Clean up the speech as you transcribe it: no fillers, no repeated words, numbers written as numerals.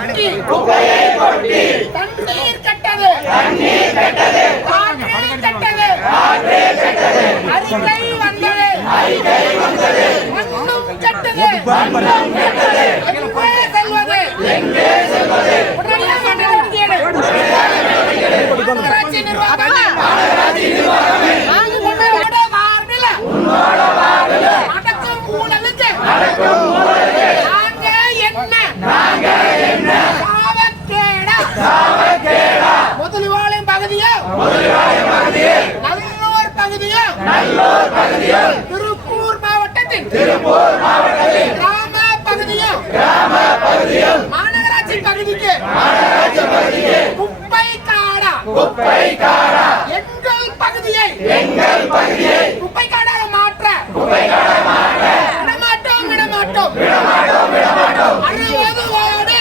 கொட்டி தண்ணீர் கட்டது காற்றே கட்டது அறிக்கை வந்தது மண்ணும் கட்டது எங்கே செல்வது உடனடியாக நடவடிக்கை எடு. மாநகராட்சி நிர்வாகமே உன்னோட வார்டில நடக்கும் ஊழலுக்கு நாங்க என்ன சாவக்கேடா முதலிவாளையம் பகுதியோ நல்லூர் பகுதியோ திருப்பூர் மாவட்டத்தின் கிராம பகுதியோ மாநகராட்சி பகுதிக்கு குப்பை காடா எங்கள் பகுதியை குப்பை காடாக மாற்ற விடமாட்டோம் 60 வார்டு